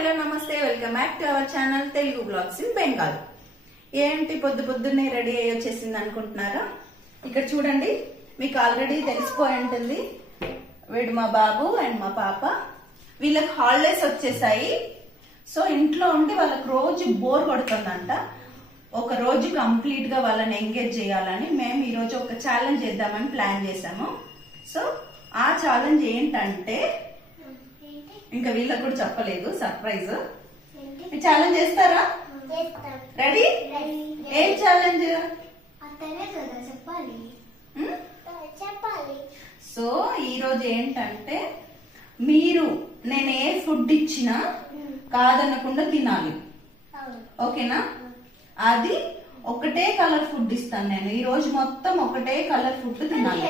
Hello namaste welcome back to our channel Telugu vlogs in Bengal. ఏంటి పొద్దున్నే ready అయ్యి వచ్చేసింది అనుకుంటున్నారా? ఇక్కడ చూడండి, మీకు ఆల్రెడీ తెలిసిపోయి ఉంటుంది. వీడు మా బాబు అండ్ మా పాప. వీళ్ళకి హాలిడేస్ వచ్చేసాయి. సో ఇంట్లో ఉండి వాళ్ళకి రోజు బోర్ కొడుతుందంట. ఒక రోజు కంప్లీట్ గా వాళ్ళని ఎంగేజ్ చేయాలని మేము ఈ రోజు ఒక ఛాలెంజ్ చేద్దామని ప్లాన్ చేసాము. సో ఆ ఛాలెంజ్ ఏంటంటే, ఇంకా వీళ్ళకి కూడా చెప్పలేదు, సర్ప్రైజ్. ఛాలెంజ్ చేస్తారా? రెడీ? ఏం ఛాలెంజ్? సో ఈ రోజు ఏంటంటే, మీరు నేను ఏ ఫుడ్ ఇచ్చినా కాదనకుండా తినాలి. ఓకేనా? అది ఒకటే కలర్ ఫుడ్ ఇస్తాను నేను. ఈ రోజు మొత్తం ఒకటే కలర్ ఫుడ్ తినాలి.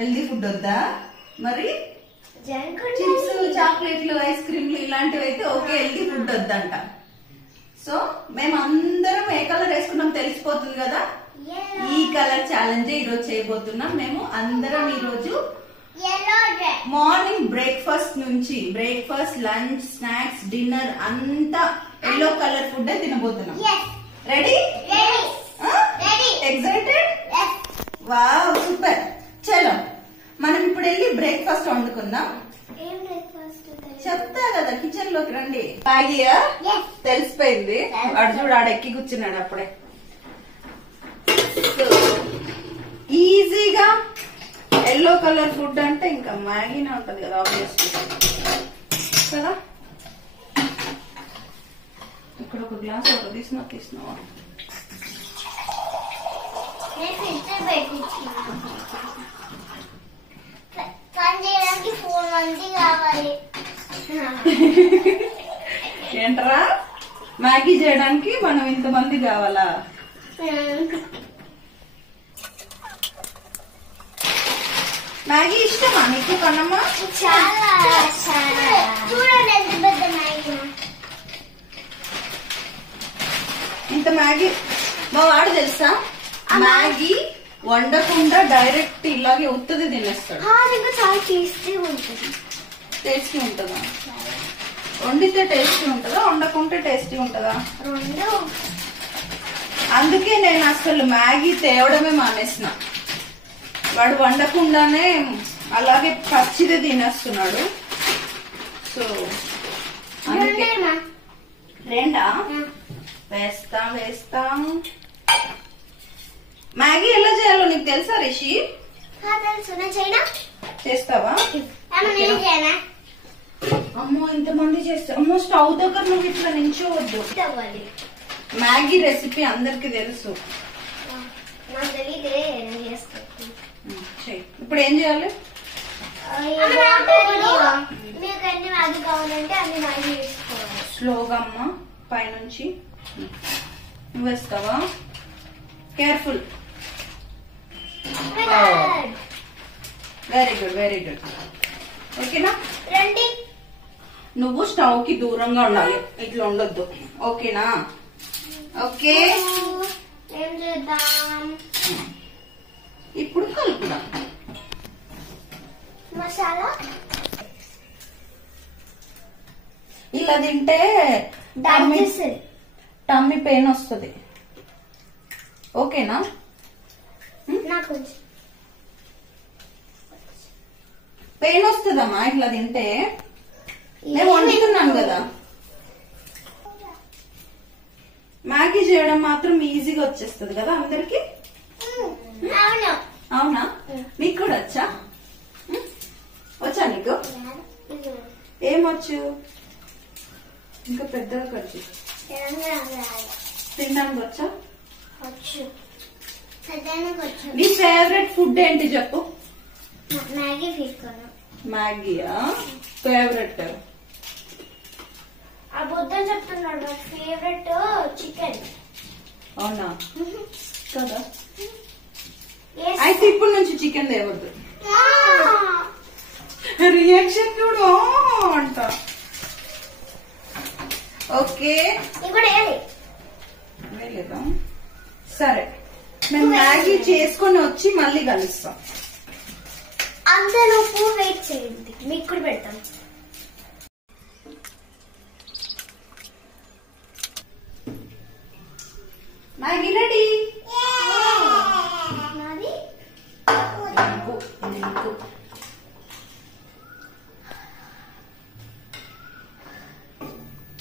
హెల్దీ ఫుడ్ వద్దా? మరి చిప్స్, చాక్లెట్లు, ఐస్ క్రీమ్లు ఇలాంటివి అయితే ఓకే, హెల్దీ ఫుడ్ వద్దంట. సో మేము అందరం ఏ కలర్ వేసుకున్నాం తెలిసిపోతుంది కదా. ఈ కలర్ ఛాలెంజ్ ఈ రోజు చేయబోతున్నాం. మేము అందరం ఈ రోజు మార్నింగ్ బ్రేక్ఫాస్ట్ నుంచి బ్రేక్ఫాస్ట్, లంచ్, స్నాక్స్, డిన్నర్ అంతా ఎల్లో కలర్ ఫుడ్ తినబోతున్నాం. రెడీ? ఎక్సైటెడ్? Wow, super. చలో మనం ఇప్పుడు వెళ్ళి బ్రేక్ఫాస్ట్ వండుకుందాం. చెప్తా కదా, కిచెన్ లోకి రండి. మ్యాగీయా? తెలిసిపోయింది. అర్జుడు ఆడ ఎక్కి కూర్చున్నాడు అప్పుడే. ఈజీగా ఎల్లో కలర్ ఫుడ్ అంటే ఇంకా మ్యాగీనే ఉంటది కదా, ఆబ్వియస్లీ కదా. ఇక్కడ ఒక గ్లాస్ ఒక తీసినావా? ఏంట్రా, మ్యాగీ చేయడానికి మనం ఇంతమంది కావాలా? మ్యాగీ ఇష్టమా నీకు కన్నమ్మా? ఇంత మ్యాగీ మా వాడు తెలుసా, మ్యాగీ వండకుండా డైరెక్ట్ ఇలాగే ఉత్తది తినేస్తాడు. చాలా టేస్టీ ఉంటుంది. టేస్టీ ఉంటుందా? వండితే టేస్టీ ఉంటుందా, వండకుంటే టేస్టీ ఉంటుందా? రెండు. అందుకే నేను అసలు మ్యాగీ తేవడమే మానేసిన. వాడు వండకుండానే అలాగే పచ్చిదే తినేస్తున్నాడు. సో అందుకే రెండా వేస్తాం. మ్యాగీ ఎలా చేయాలో నీకు తెలుసా రిషి? చేస్తావా? అమ్మో, ఇంతమంది చేస్తా. అమ్మో, స్టవ్ దగ్గర నువ్వు ఇట్లా నించోవద్దు. మ్యాగీ రెసిపీ అందరికి తెలుసు. ఇప్పుడు ఏం చేయాలి? స్లోగా అమ్మ, పైనుంచి నువ్వు వేస్తావా? Careful. Very good, very good. ఓకేనా? రండి. నువ్వు స్టవ్ కి దూరంగా ఉండాలి, ఇట్లా ఉండొద్దు. ఓకేనా? ఓకే. ఏం చేద్దాం ఇప్పుడు? కలుపుదాం మసాలా. ఇలా తింటే టమ్మీ పెయిన్ వస్తుంది. ఓకేనా? నాకు పెయిన్ వస్తుందమ్మా ఇట్లా తింటే. నేను వండుతున్నాను కదా. మ్యాగీ చేయడం మాత్రం ఈజీగా వచ్చేస్తుంది కదా అందరికి. అవునా? మీకు కూడా వచ్చా? వచ్చా నీకు? ఏమొచ్చు? ఇంకా పెద్దగా ఖర్చు తినడానికి వచ్చా? నీ ఫేవరెట్ ఫుడ్ ఏంటి చెప్పు? మ్యాగీ తీసుకున్నా. మ్యాగీయా ఫేవరెట్? అబద్ధం చెప్తున్నాడు. Favourite chicken. అవునా? కదా. అయితే ఇప్పటి నుంచి చికెన్ తేవద్దు. రియాక్షన్ చూడు అంట. ఓకే, లేదా? సరే, మేము మ్యాగీ చేసుకొని వచ్చి మళ్ళీ కలుస్తాం. అంతలోపు వెయిట్ చేయండి, మీకు కూడా పెడతాం. Maggi ready. నాది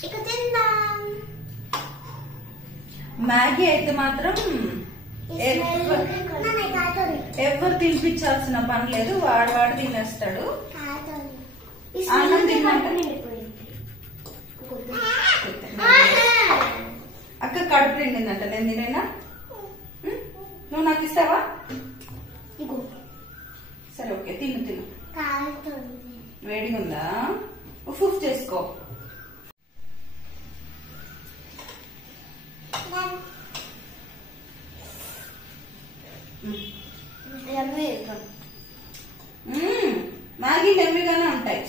ఇక తిందాం. మ్యాగీ అయితే మాత్రం ఎవరు తినిపించాల్సిన పని లేదు, వాడు తినేస్తాడు. అక్క కడుపు నిండిందంట, నేను తినేనా? నువ్వు నాకు ఇస్తావా? సరే ఓకే, తిను. వేడిగా ఉందా? ఉఫ్ చేసుకో. మ్యాగీలు ఎమ్మిగానే ఉంటాయి,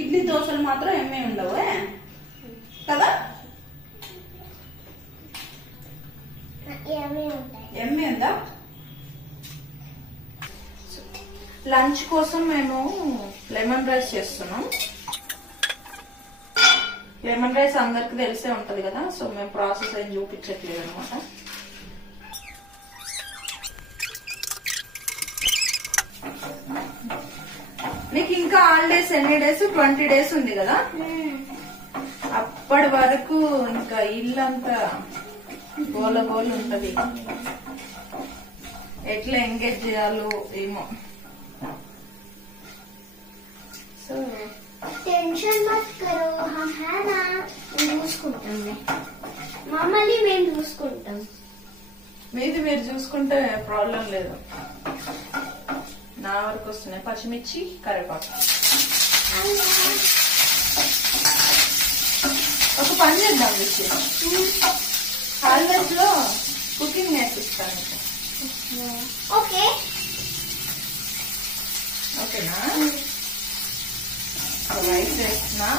ఇడ్లీ దోశలు మాత్రం ఎమ్మె ఉండవు కదా? ఎమ్మె ఉందా? లంచ్ కోసం మేము లెమన్ రైస్ చేస్తున్నాం. లెమన్ రైస్ అందరికి తెలిసే ఉంటది కదా, సో మేము ప్రాసెస్ ఏం చూపించట్లేదు అనమాట. నీకు ఇంకా హాలిడేస్ ఎన్ని డేస్? 20 days ఉంది కదా. అప్పటి వరకు ఇంకా ఇల్లంతా గోల గోలు ఉంటది, ఎట్లా ఎంగేజ్ చేయాలో ఏమో. సో టెన్షన్ మత్ కరో, హమ్ హై నా, చూసుకుంటాం. మమ్మల్ని మేము చూసుకుంటాం. మీది మీరు చూసుకుంటే ప్రాబ్లం లేదు. నా వరకు వస్తున్నాయి పచ్చిమిర్చి, కరివేపాకు. ఒక పని చేద్దాం విషయం, హాలిడేస్ లో కుకింగ్ నేర్పిస్తాను. ఓకేనా? రైస్ వేస్తున్నా,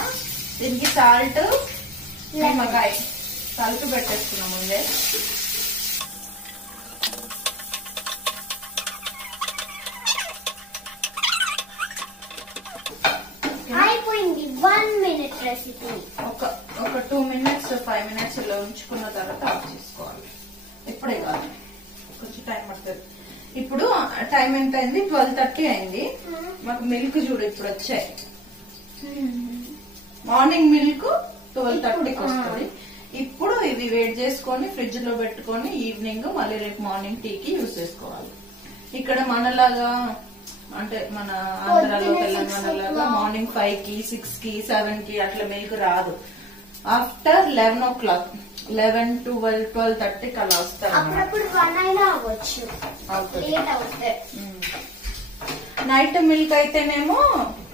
దీనికి సాల్ట్, నిమ్మకాయ కలిపి పెట్టేస్తున్నా ముందే. అయిపోయింది 1 minute రెసిపీ. ఒక 2 minutes 5 minutes లో ఉంచుకున్న తర్వాత ఆఫ్ చేసుకోవాలి. ఇప్పుడే కాదు, కొంచెం టైం పడుతుంది. ఇప్పుడు టైం ఎంత అయింది? 12:30 అయింది. మాకు మిల్క్ చూడు ఇప్పుడు వచ్చాయి. మార్నింగ్ మిల్క్ 12:30కి వస్తుంది. ఇప్పుడు ఇది వేడి చేసుకొని ఫ్రిడ్జ్ లో పెట్టుకొని ఈవినింగ్ మళ్ళీ రేపు మార్నింగ్ టీకి యూజ్ చేసుకోవాలి. ఇక్కడ మనలాగా అంటే మన ఆంధ్రాలో తెలంగాణలాగా మార్నింగ్ 5కి 6కి 7కి అట్లా మిల్క్ రాదు. ఆఫ్టర్ 11 o'clock 11, 12, 12:30కి అలా వస్తారు. నైట్ మిల్క్ అయితేనేమో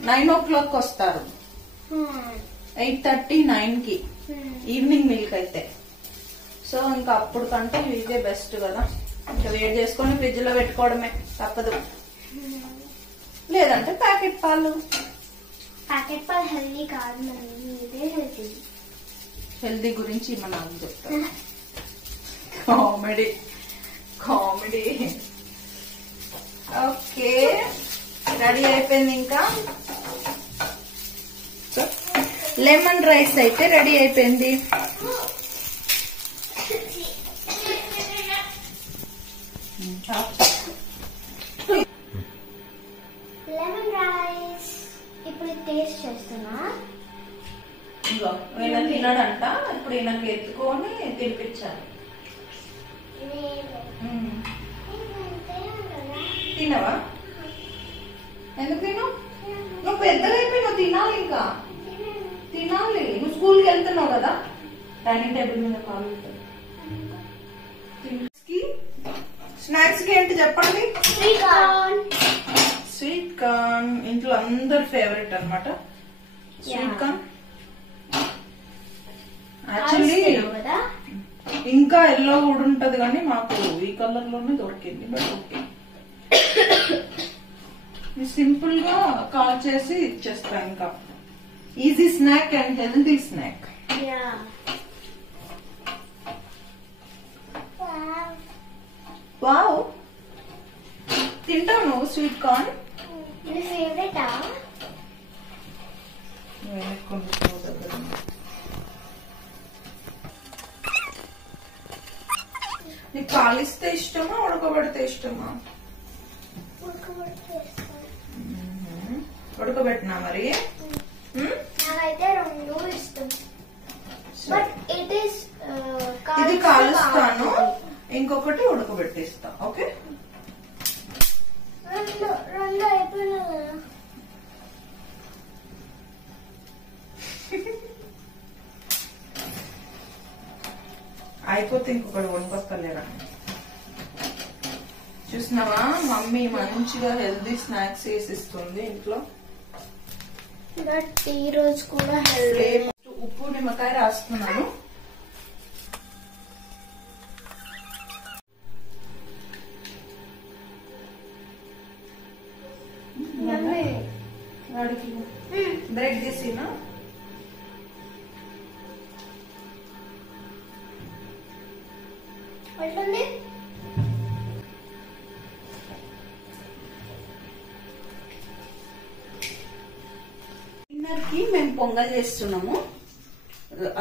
9 o'clock వస్తారు, 8:30, 9కి ఈవినింగ్ మిల్క్ అయితే. సో ఇంకా అప్పుడు కంటే ఇదే బెస్ట్ కదా. ఇంకా వేడి చేసుకొని ఫ్రిడ్జ్ లో పెట్టుకోవడమే తప్పదు, లేదంటే ప్యాకెట్ పాలు. హెల్దీ కాదు, ఇదే హెల్దీ. హెల్దీ గురించి మనం చెప్తాం. కామెడీ. ఓకే, రెడీ అయిపోయింది. ఇంకా లెమన్ రైస్ అయితే రెడీ అయిపోయింది. లెమన్ రైస్ ఇప్పుడు టేస్ట్ చేస్తున్నా. ఇగో ఈయన తినడంట, ఇప్పుడు ఈయనకి ఎత్తుకొని తినిపించాలి. తినవా? ఎందుకు తిను? నువ్వు పెద్దగా అయిపోయినావు, తినాలి. ఇంకా తినాలి. నువ్వు స్కూల్కి వెళ్తున్నావు కదా, డైనింగ్ టేబుల్ మీద కాలు ఉంటుంది. స్నాక్స్ కి ఏంటి చెప్పండి? Sweet corn. ఇంట్లో అందరు ఫేవరెట్ అనమాట స్వీట్ కార్న్. యాక్చువల్లీ ఇంకా ఎల్లో కూడా ఉంటది కానీ మాకు ఈ కలర్ లోనే దొరికింది. బట్ ఓకే, సింపుల్ గా కాల్ చేసి ఇచ్చేస్తా. ఇంకా easy snack and healthy snack. Wow, తింటావు నువ్వు స్వీట్ కార్న్? ఫేవరెటా? కాలిస్తే ఇష్టమా ఉడకబెడితే ఇష్టమా? ఉడకబెట్టినా మరి? నాకైతే రెండు ఇష్టం. బట్ ఇట్ ఈస్ ఇది కాలుస్తాను, ఇంకొకటి ఉడకబెట్టిస్తా. ఓకే, రెండు అయిపోయినా అయిపోతే ఇంకొకటి వండుకొస్తలేరా? చూసినావా మమ్మీ మంచిగా హెల్దీ స్నాక్స్ వేసిస్తుంది ఇంట్లో. బట్ ఈ రోజు కూడా హెల్దీ. ఉప్పు నిమ్మకాయ రాస్తున్నాను. వాడికి బ్రెడ్ తీసినా ఎట్లుంది? డిన్నర్ కి మేము పొంగల్ చేస్తున్నాము.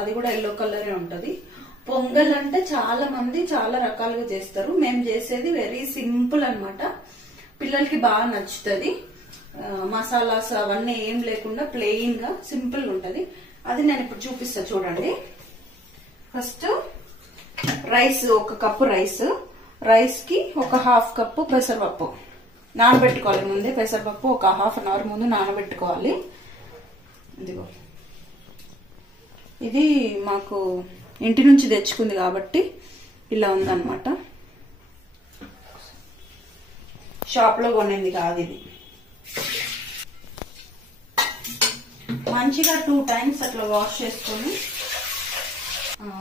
అది కూడా ఎల్లో కలరే ఉంటది. పొంగల్ అంటే చాలా మంది చాలా రకాలుగా చేస్తారు. మేము చేసేది వెరీ సింపుల్ అన్నమాట. పిల్లలకి బాగా నచ్చుతుంది. మసాలాస్ అవన్నీ ఏం లేకుండా ప్లెయిన్ గా సింపుల్ గా ఉంటది. అది నేను ఇప్పుడు చూపిస్తా చూడండి. ఫస్ట్ రైస్, ఒక కప్పు రైస్ కి ఒక హాఫ్ కప్పు పెసరపప్పు నానబెట్టుకోవాలి. ముందే పెసరపప్పు ఒక హాఫ్ అన్ అవర్ ముందు నానబెట్టుకోవాలి. ఇదిగో ఇది మాకు ఇంటి నుంచి తెచ్చుకుంది కాబట్టి ఇలా ఉందన్నమాట. షాప్ లో కొనింది కాదు ఇది. మంచిగా 2 times అట్లా వాష్ చేసుకొని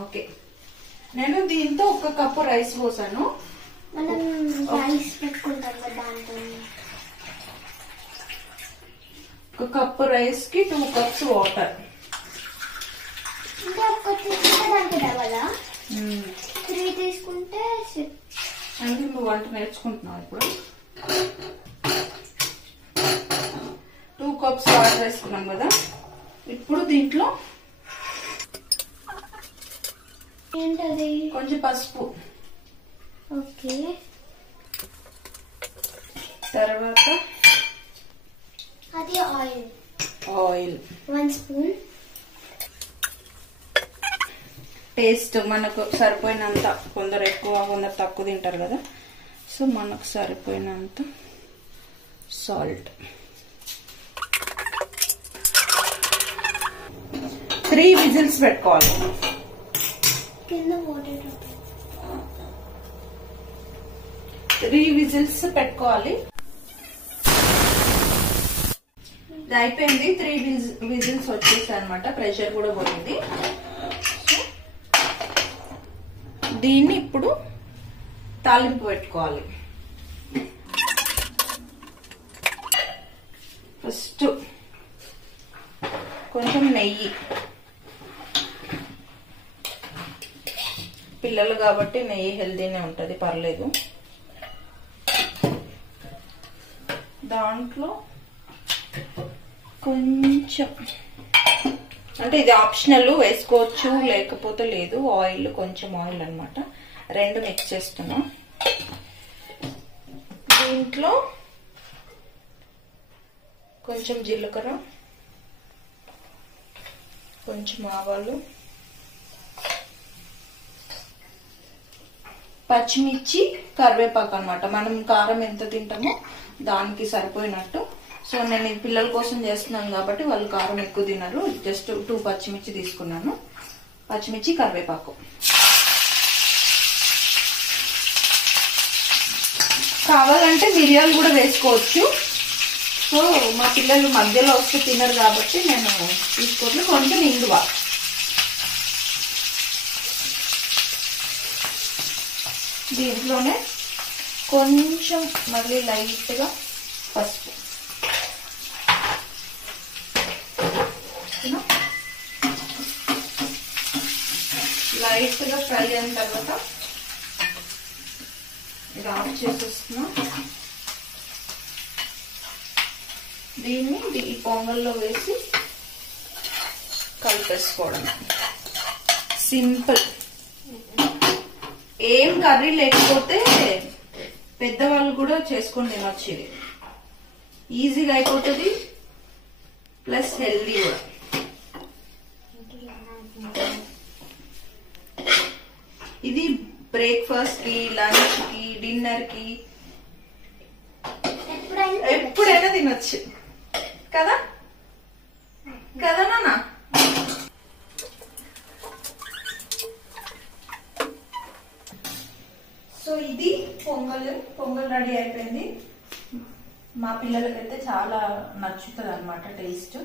ఓకే. నేను దీంతో ఒక కప్పు రైస్ పోసాను. మనం రైస్ పెట్టుకుంటాం కదా దాంతో. ఒక కప్పు రైస్ కి 2 cups వాటర్. ఇంకా ఒక్క తీసుకుంటే దానికి డబలా 3 తీసుకుంటే 6. అంటే నువ్వు వంట నేర్చుకుంటున్నావు ఇప్పుడు. 2 cups వాటర్ వేసుకున్నాం కదా. ఇప్పుడు దీంట్లో ఏంటది? కొంచెం పసుపు, ఓకే. తర్వాత అది ఆయిల్ ఆయిల్ 1 స్పూన్. టేస్ట్ మనకు సరిపోయినంత, కొందరు ఎక్కువ కొందరు తక్కువ తింటారు కదా, సో మనకు సరిపోయినంత సాల్ట్. 3 విజిల్స్ పెట్టుకోవాలి. కింద వాటర్ 3 విజిల్స్ పెట్టుకోవాలి. ఇది అయిపోయింది. 3 విజిల్స్ వచ్చేసాయి అనమాట. ప్రెషర్ కూడా పోయింది. దీన్ని ఇప్పుడు తాలింపు పెట్టుకోవాలి. ఫస్ట్ కొంచెం నెయ్యి, పిల్లలు కాబట్టి నెయ్యి హెల్దీనే ఉంటుంది, పర్లేదు. దాంట్లో కొంచెం, అంటే ఇది ఆప్షనల్, వేసుకోవచ్చు లేకపోతే లేదు. ఆయిల్, కొంచెం ఆయిల్ అన్నమాట. 2 మిక్స్ చేస్తున్నా. దీంట్లో కొంచెం జీలకర్ర, కొంచెం ఆవాలు, పచ్చిమిర్చి, కరివేపాకు అన్నమాట. మనం కారం ఎంత తింటామో దానికి సరిపోయినట్టు. సో నేను ఇది పిల్లల కోసం చేస్తున్నాను కాబట్టి వాళ్ళు కారం ఎక్కువ తినరు. జస్ట్ 2 పచ్చిమిర్చి తీసుకున్నాను. పచ్చిమిర్చి, కరివేపాకు. కావాలంటే మిరియాలు కూడా వేసుకోవచ్చు. సో మా పిల్లలు మధ్యలో వస్తే తినరు కాబట్టి నేను తీసుకోవట్లేదు. కొంచెం ఇంగువ, దీంట్లోనే కొంచెం మళ్ళీ లైట్గా పసుపు. లైట్గా ఫ్రై అయిన తర్వాత ఇది ఆఫ్ చేసేస్తున్నా. దీన్ని ఈ పొంగల్లో వేసి కలిపేసుకోవడం. సింపుల్. ఏం కర్రీ లేకపోతే పెద్దవాళ్ళు కూడా చేసుకొని తినొచ్చు. ఇది ఈజీగా అయిపోతుంది, ప్లస్ హెల్దీ కూడా. ఇది బ్రేక్ఫాస్ట్ కి, లంచ్ కి, డిన్నర్ కి ఎప్పుడైనా తినొచ్చు కదా కదా నాన్న. సో ఇది పొంగల్ రెడీ అయిపోయింది. మా పిల్లలకైతే చాలా నచ్చుతుంది అన్నమాట టేస్ట్.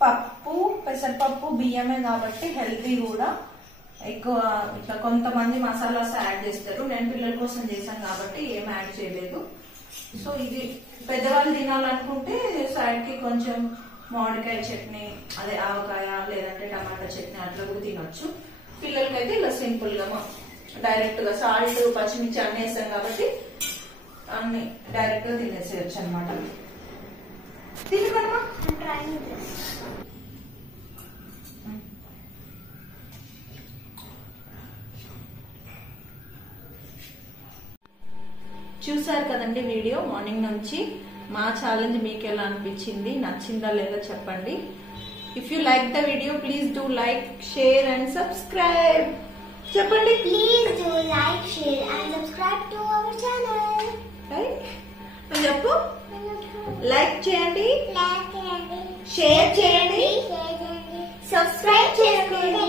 పప్పు, పెసరపప్పు, బియ్యమే కాబట్టి హెల్తీ కూడా. ఎక్కువ ఇట్లా కొంతమంది మసాలాస్ యాడ్ చేస్తారు. నేను పిల్లల కోసం చేశాను కాబట్టి ఏం యాడ్ చేయలేదు. సో ఇది పెద్దవాళ్ళు తినాలనుకుంటే సైడ్ కి కొంచెం మామిడికాయ చట్నీ, అదే ఆవకాయ లేదంటే టమాటా చట్నీ అట్లా కూడా తినొచ్చు. పిల్లలకైతే ఇలా సింపుల్ గా డైరెక్ట్ గా సాల్ట్, పచ్చిమిర్చి అన్ని వేస్తాం కాబట్టి అన్ని డైరెక్ట్ గా తినేసేయచ్చు అనమాట. తినమమ్మా. చూసారు కదండి వీడియో మార్నింగ్ నుంచి. మా ఛాలెంజ్ మీకు ఎలా అనిపించింది, నచ్చిందా లేదా చెప్పండి. If you like the video please do like, share and subscribe. చెప్పండి. Please do like, share and subscribe to our channel. చెప్పు. లైక్ చేయండి, లైక్ చేయండి, షేర్ చేయండి, సబ్స్క్రైబ్ చేసుకోండి.